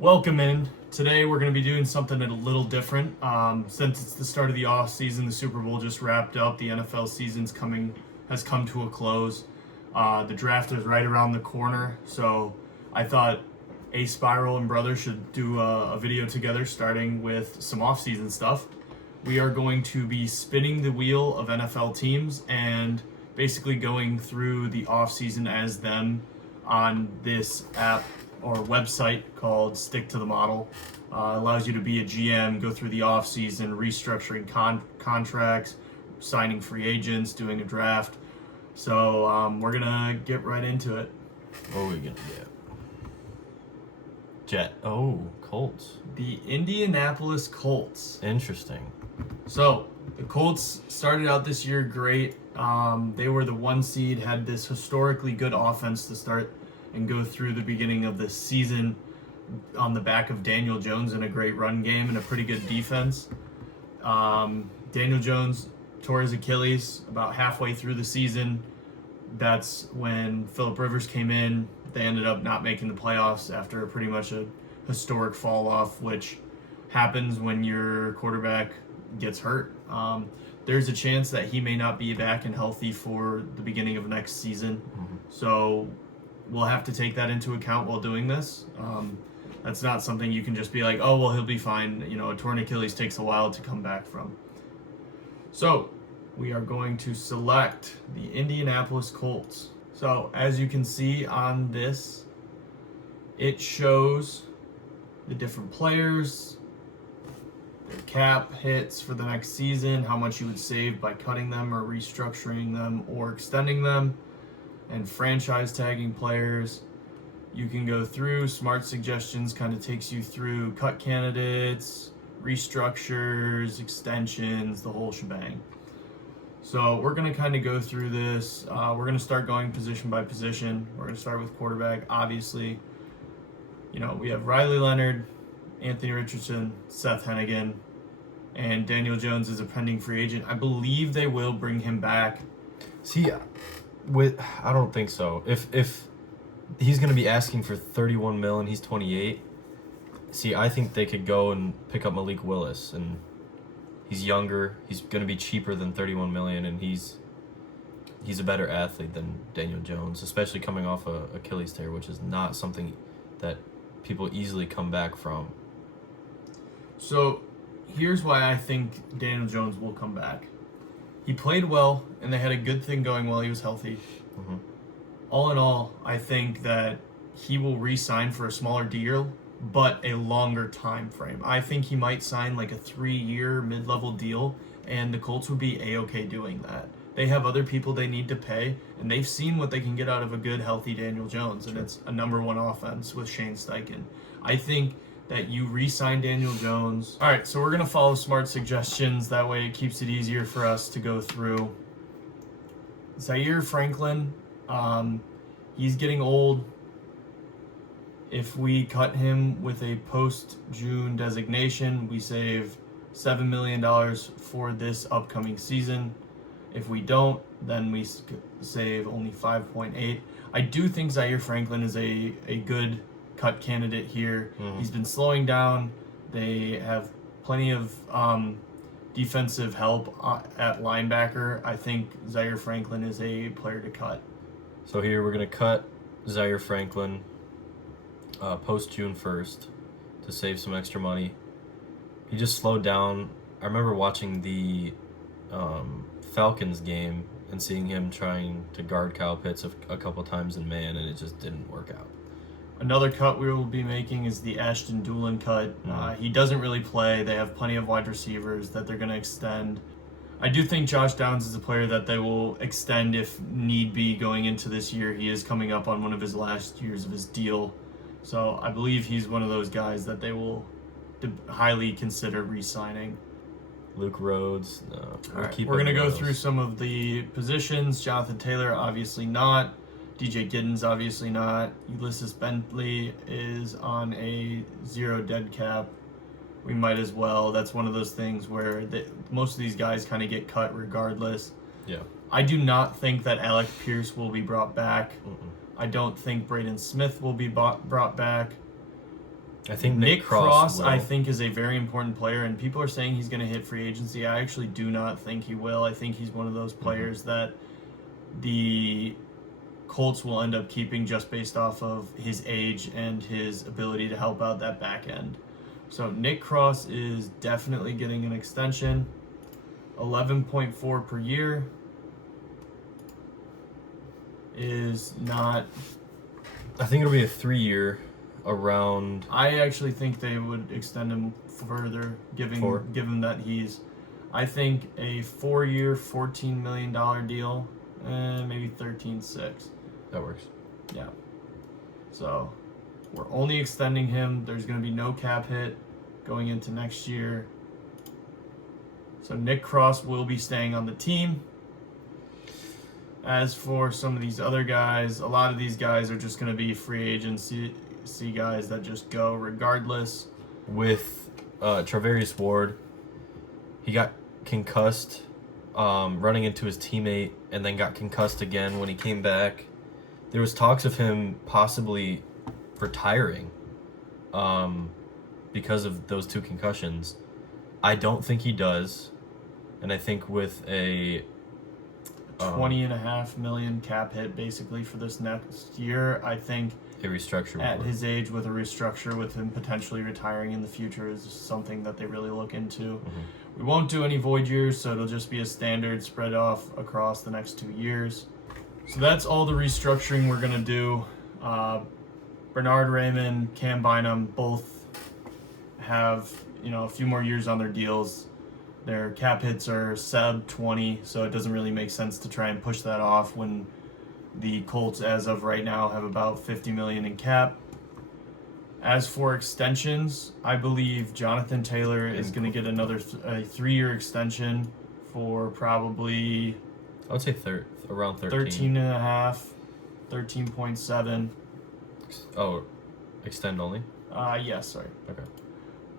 Welcome in. Today we're going to be doing something a little different. Since it's the start of the offseason, the Super Bowl just wrapped up. The NFL has come to a close. The draft is right around the corner, so I thought A Spiral and Brother should do a video together, starting with some offseason stuff. We are going to be spinning the wheel of NFL teams and basically going through the offseason as them on this app or website called Stick to the Model. Allows you to be a GM, go through the offseason, restructuring contracts, signing free agents, doing a draft. So we're going to get right into it. What are we going to get? Colts. The Indianapolis Colts. Interesting. So the Colts started out this year great. They were the 1 seed, had this historically good offense to start and go through the beginning of the season on the back of Daniel Jones and a great run game and a pretty good defense. Daniel Jones tore his Achilles about halfway through the season. That's when Phillip Rivers came in. They ended up not making the playoffs after pretty much a historic fall off, which happens when your quarterback gets hurt. There's a chance that he may not be back and healthy for the beginning of next season. So we'll have to take that into account while doing this. That's not something you can just be like, oh, well, he'll be fine. You know, a torn Achilles takes a while to come back from. So we are going to select the Indianapolis Colts. So as you can see on this, it shows the different players, their cap hits for the next season, how much you would save by cutting them or restructuring them or extending them, and franchise tagging players. You can go through. Smart Suggestions kind of takes you through cut candidates, restructures, extensions, the whole shebang. So we're going to kind of go through this. We're going to start going position by position. We're going to start with quarterback. Obviously, you know, we have Riley Leonard, Anthony Richardson, Seth Hennigan, and Daniel Jones is a pending free agent. I believe they will bring him back. See, I don't think so. If he's going to be asking for $31 million, he's 28. See, I think they could go and pick up Malik Willis, and he's younger. He's going to be cheaper than $31 million, and he's a better athlete than Daniel Jones, especially coming off a Achilles tear, which is not something that people easily come back from. So here's why I think Daniel Jones will come back. He played well, and they had a good thing going while he was healthy. All in all, I think that he will re-sign for a smaller deal, but a longer time frame. I think he might sign like a 3-year mid-level deal, and the Colts would be A-okay doing that. They have other people they need to pay, and they've seen what they can get out of a good, healthy Daniel Jones, and it's a number 1 offense with Shane Steichen. I think that you re-sign Daniel Jones. All right, so we're going to follow Smart Suggestions. That way it keeps it easier for us to go through. Zaire Franklin, he's getting old. If we cut him with a post-June designation, we save $7 million for this upcoming season. If we don't, then we save only 5.8. I do think Zaire Franklin is a good cut candidate here. He's been slowing down. They have plenty of defensive help at linebacker. I think Zaire Franklin is a player to cut. So here we're going to cut Zaire Franklin post June 1st to save some extra money. He just slowed down. I remember watching the Falcons game and seeing him trying to guard Kyle Pitts a couple times in man, and it just didn't work out. Another cut we will be making is the Ashton Doolin cut. He doesn't really play. They have plenty of wide receivers that they're going to extend. I do think Josh Downs is a player that they will extend if need be going into this year. He is coming up on one of his last years of his deal. So I believe he's one of those guys that they will highly consider re-signing. Luke Rhodes, no. All right, we're going to go through some of the positions. Jonathan Taylor, obviously not. DJ Giddens, obviously not. Ulysses Bentley is on a 0 dead cap. We might as well. That's one of those things where most of these guys kind of get cut regardless. Yeah. I do not think that Alec Pierce will be brought back. I don't think Braden Smith will be brought back. I think Nick Cross, will. I think, is a very important player, and people are saying he's going to hit free agency. I actually do not think he will. I think he's one of those players that the Colts will end up keeping just based off of his age and his ability to help out that back end. So Nick Cross is definitely getting an extension, 11.4 per year. Is not. I think it'll be a 3-year around. I actually think they would extend him further, given that he's. I think a 4-year, $14 million deal, maybe 13.6. That works. Yeah. So we're only extending him. There's going to be no cap hit going into next year. So Nick Cross will be staying on the team. As for some of these other guys, a lot of these guys are just going to be free agency guys that just go regardless. With Travarius Ward, he got concussed running into his teammate and then got concussed again when he came back. There was talks of him possibly retiring because of those 2 concussions. I don't think he does. And I think with a $20.5 million cap hit basically for this next year, I think a restructure at his age with a restructure with him potentially retiring in the future is something that they really look into. We won't do any void years, so it'll just be a standard spread off across the next 2 years. So that's all the restructuring we're going to do. Bernard Raymond, Cam Bynum both have a few more years on their deals. Their cap hits are sub 20, so it doesn't really make sense to try and push that off when the Colts, as of right now, have about $50 million in cap. As for extensions, I believe Jonathan Taylor is going to get another a 3-year extension for probably I would say around 13 and a half, 13.7. Oh, extend only? Yes, sorry. Okay.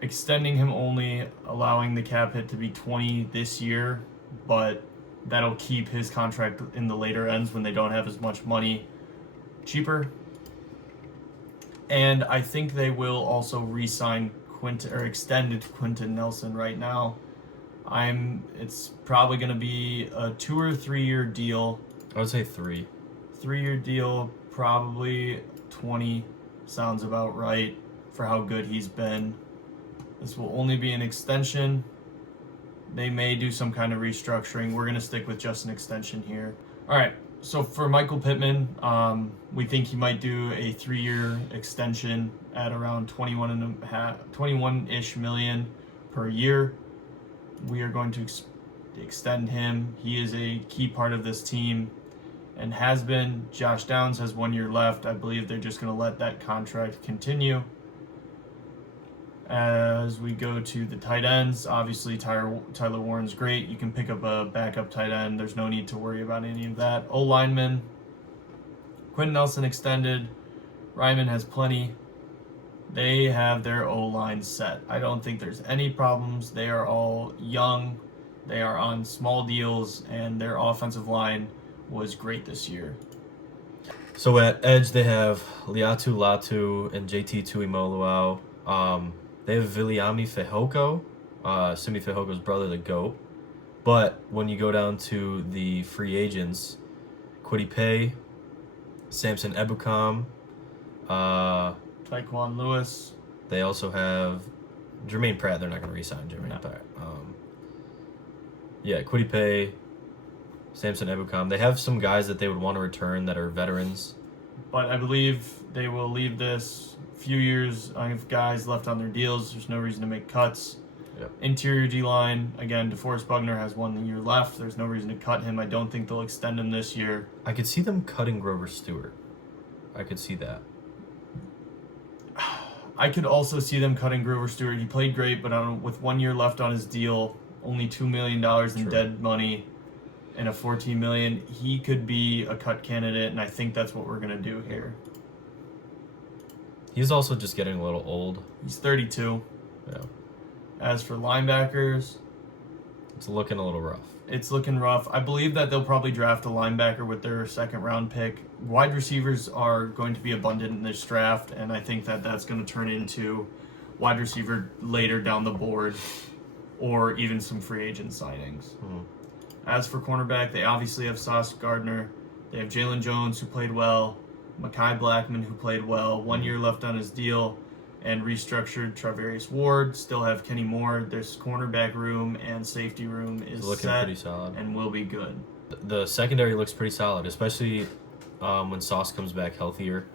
Extending him only, allowing the cap hit to be 20 this year, but that'll keep his contract in the later ends when they don't have as much money cheaper. And I think they will also re-sign extend it to Quentin Nelson right now. It's probably going to be a 2 or 3 year deal. I would say 3. 3-year deal, probably 20 sounds about right for how good he's been. This will only be an extension. They may do some kind of restructuring. We're going to stick with just an extension here. All right, so for Michael Pittman, we think he might do a 3-year extension at around 21-ish million per year. We are going to extend him. He is a key part of this team and has been. Josh Downs has 1 year left. I believe they're just going to let that contract continue. As we go to the tight ends, obviously Tyler Warren's great. You can pick up a backup tight end. There's no need to worry about any of that. O-lineman, Quentin Nelson extended. Ryman has plenty. They have their O-line set. I don't think there's any problems. They are all young. They are on small deals, and their offensive line was great this year. So at edge, they have Liatu Latu and JT Tuimoloau. They have Viliami Fehoko, Simi Fehoko's brother, the GOAT. But when you go down to the free agents, Kwity Paye, Samson Ebukam, Tyquan Lewis. They also have Jermaine Pratt. They're not going to re-sign Jermaine Pratt. Kwity Paye, Samson Ebukam. They have some guys that they would want to return that are veterans. But I believe they will leave this few years of guys left on their deals. There's no reason to make cuts. Yep. Interior D-line, again, DeForest Buckner has 1 year left. There's no reason to cut him. I don't think they'll extend him this year. I could see them cutting Grover Stewart. I could see that. I could also see them cutting Grover Stewart. He played great, but with 1 year left on his deal, only $2 million in dead money, and a $14 million, he could be a cut candidate, and I think that's what we're going to do here. He's also just getting a little old. He's 32. Yeah. As for linebackers, it's looking a little rough. It's looking rough. I believe that they'll probably draft a linebacker with their second round pick. Wide receivers are going to be abundant in this draft, and I think that that's going to turn into wide receiver later down the board or even some free agent signings. As for cornerback, they obviously have Sauce Gardner. They have Jalen Jones, who played well, Mekhi Blackman, who played well, 1 year left on his deal, and restructured Travarius Ward. Still have Kenny Moore. Their cornerback room and safety room is looking set pretty solid and will be good. The secondary looks pretty solid, especially when Sauce comes back healthier.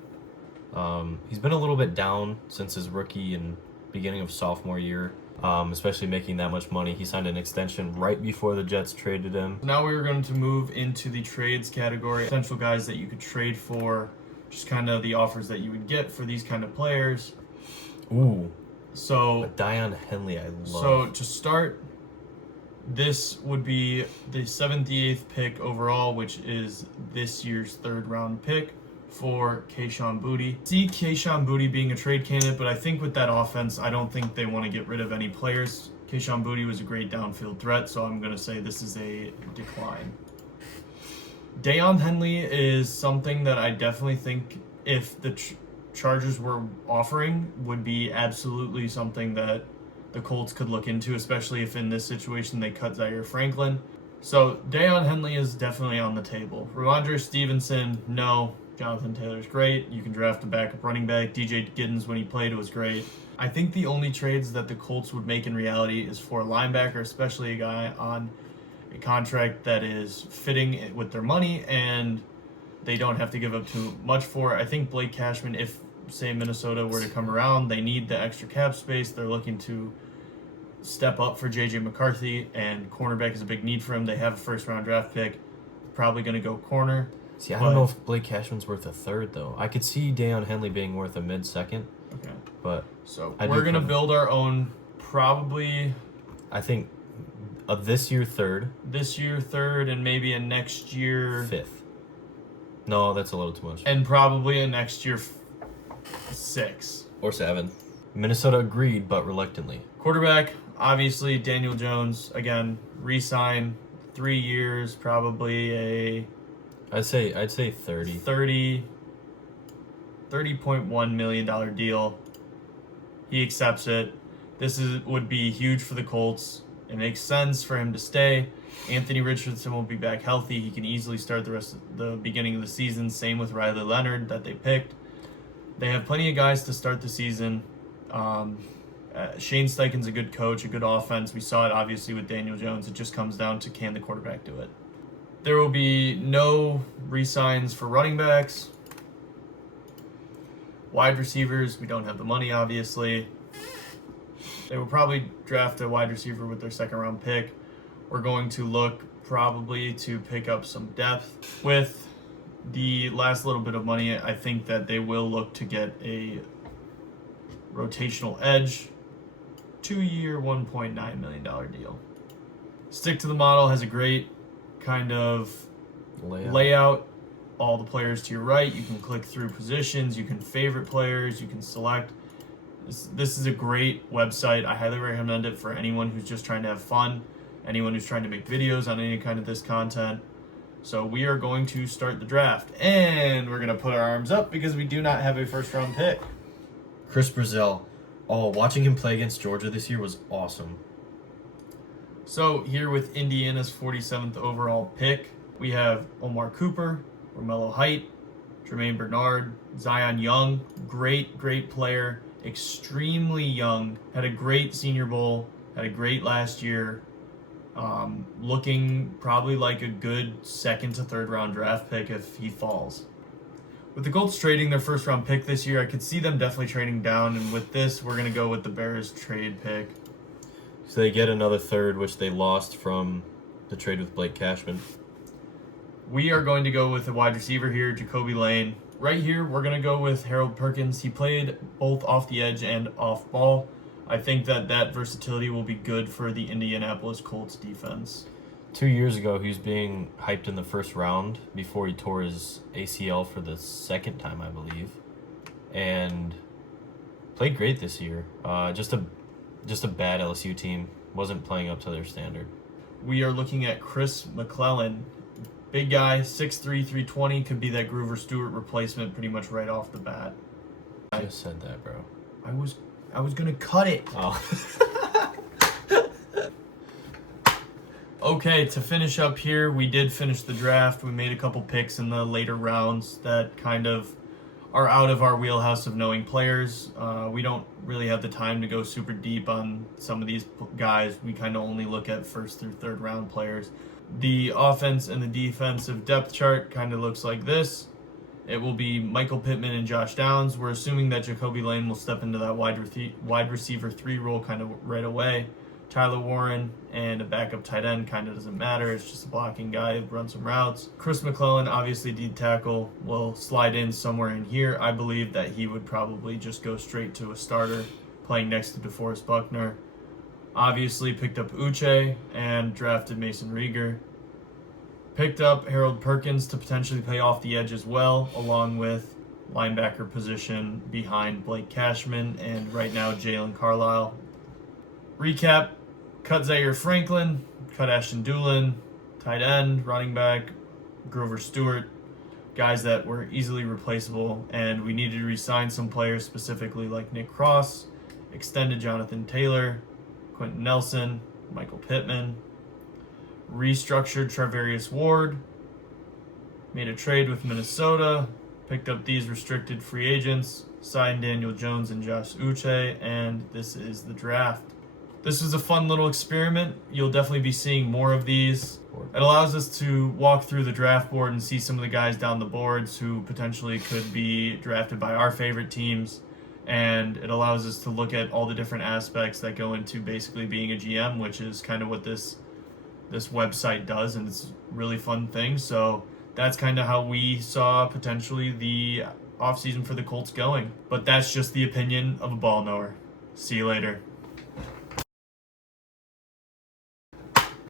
He's been a little bit down since his rookie and beginning of sophomore year, especially making that much money. He signed an extension right before the Jets traded him. Now we're going to move into the trades category. Potential guys that you could trade for, just kind of the offers that you would get for these kind of players. Ooh. So But Dion Henley, I love. So to start, this would be the 78th pick overall, which is this year's third round pick for Kayshon Boutte. See Kayshon Boutte being a trade candidate, but I think with that offense, I don't think they want to get rid of any players. Kayshon Boutte was a great downfield threat, so I'm going to say this is a decline. Dion Henley is something that I definitely think if the Chargers were offering would be absolutely something that the Colts could look into, especially if in this situation they cut Zaire Franklin. So Dion Henley is definitely on the table. Ramondre Stevenson, no. Jonathan Taylor's great. You can draft a backup running back. DJ Giddens, when he played, was great. I think the only trades that the Colts would make in reality is for a linebacker, especially a guy on a contract that is fitting with their money and they don't have to give up too much for. I think Blake Cashman, if say Minnesota were to come around, they need the extra cap space. They're looking to step up for J.J. McCarthy, and cornerback is a big need for him. They have a first-round draft pick. Probably going to go corner. See, I don't know if Blake Cashman's worth a third, though. I could see Dion Henley being worth a mid-second. Okay. But so we're going to build our own, probably... I think this year third. This year third, and maybe a next year... Fifth. No, that's a little too much. And probably a next year 6. Or 7. Minnesota agreed, but reluctantly. Quarterback, obviously, Daniel Jones. Again, re-sign, 3 years, probably a... I'd say 30. $30.1 million deal. He accepts it. This would be huge for the Colts. It makes sense for him to stay. Anthony Richardson will be back healthy. He can easily start the rest of the beginning of the season. Same with Riley Leonard that they picked. They have plenty of guys to start the season. Shane Steichen's a good coach, a good offense. We saw it obviously with Daniel Jones. It just comes down to can the quarterback do it. There will be no re-signs for running backs. Wide receivers, we don't have the money, obviously. They will probably draft a wide receiver with their second round pick. We're going to look probably to pick up some depth. With the last little bit of money, I think that they will look to get a rotational edge. 2-year, $1.9 million deal. Stick to the model has a great kind of layout. All the players to your right. You can click through positions. You can favorite players. You can select. This is a great website. I highly recommend it for anyone who's just trying to have fun, anyone who's trying to make videos on any kind of this content. So we are going to start the draft, and we're going to put our arms up because we do not have a first-round pick. Chris Brazil. Oh, watching him play against Georgia this year was awesome. So here with Indiana's 47th overall pick, we have Omar Cooper, Romello Height, Jermaine Bernard, Zion Young. Great player. Extremely young. Had a great Senior Bowl. Had a great last year. Looking probably like a good second to third round draft pick if he falls. With the Colts trading their first round pick this year, I could see them definitely trading down. And with this, we're going to go with the Bears trade pick. So they get another third, which they lost from the trade with Blake Cashman. We are going to go with a wide receiver here, Jacoby Lane. Right here, we're going to go with Harold Perkins. He played both off the edge and off ball. I think that versatility will be good for the Indianapolis Colts defense. 2 years ago, he was being hyped in the first round before he tore his ACL for the second time, I believe. And played great this year. Just a bad LSU team. Wasn't playing up to their standard. we are looking at Chris McClellan. Big guy, 6'3", 320, could be that Grover Stewart replacement pretty much right off the bat. I just said that, bro. I was gonna cut it. Oh. Okay, to finish up here, we did finish the draft. We made a couple picks in the later rounds that kind of are out of our wheelhouse of knowing players. We don't really have the time to go super deep on some of these guys. We kind of only look at first through third round players. The offense and the defensive depth chart kind of looks like this. It will be Michael Pittman and Josh Downs. We're assuming that Jacoby Lane will step into that wide receiver 3 role kind of right away. Tyler Warren and a backup tight end kind of doesn't matter. It's just a blocking guy who runs some routes. Chris McClellan, obviously D tackle, will slide in somewhere in here. I believe that he would probably just go straight to a starter playing next to DeForest Buckner. Obviously picked up Uche and drafted Mason Rieger. Picked up Harold Perkins to potentially play off the edge as well, along with linebacker position behind Blake Cashman and right now Jalen Carlisle. Recap, cut Zaire Franklin, cut Ashton Doolin, tight end, running back, Grover Stewart, guys that were easily replaceable, and we needed to re-sign some players specifically like Nick Cross, extended Jonathan Taylor, Quentin Nelson, Michael Pittman, restructured Travarius Ward, made a trade with Minnesota, picked up these restricted free agents, signed Daniel Jones and Josh Uche, and this is the draft. This was a fun little experiment. You'll definitely be seeing more of these. It allows us to walk through the draft board and see some of the guys down the boards who potentially could be drafted by our favorite teams. And it allows us to look at all the different aspects that go into basically being a GM, which is kind of what this website does, and it's a really fun thing. So that's kind of how we saw potentially the offseason for the Colts going. But that's just the opinion of a ball knower. See you later.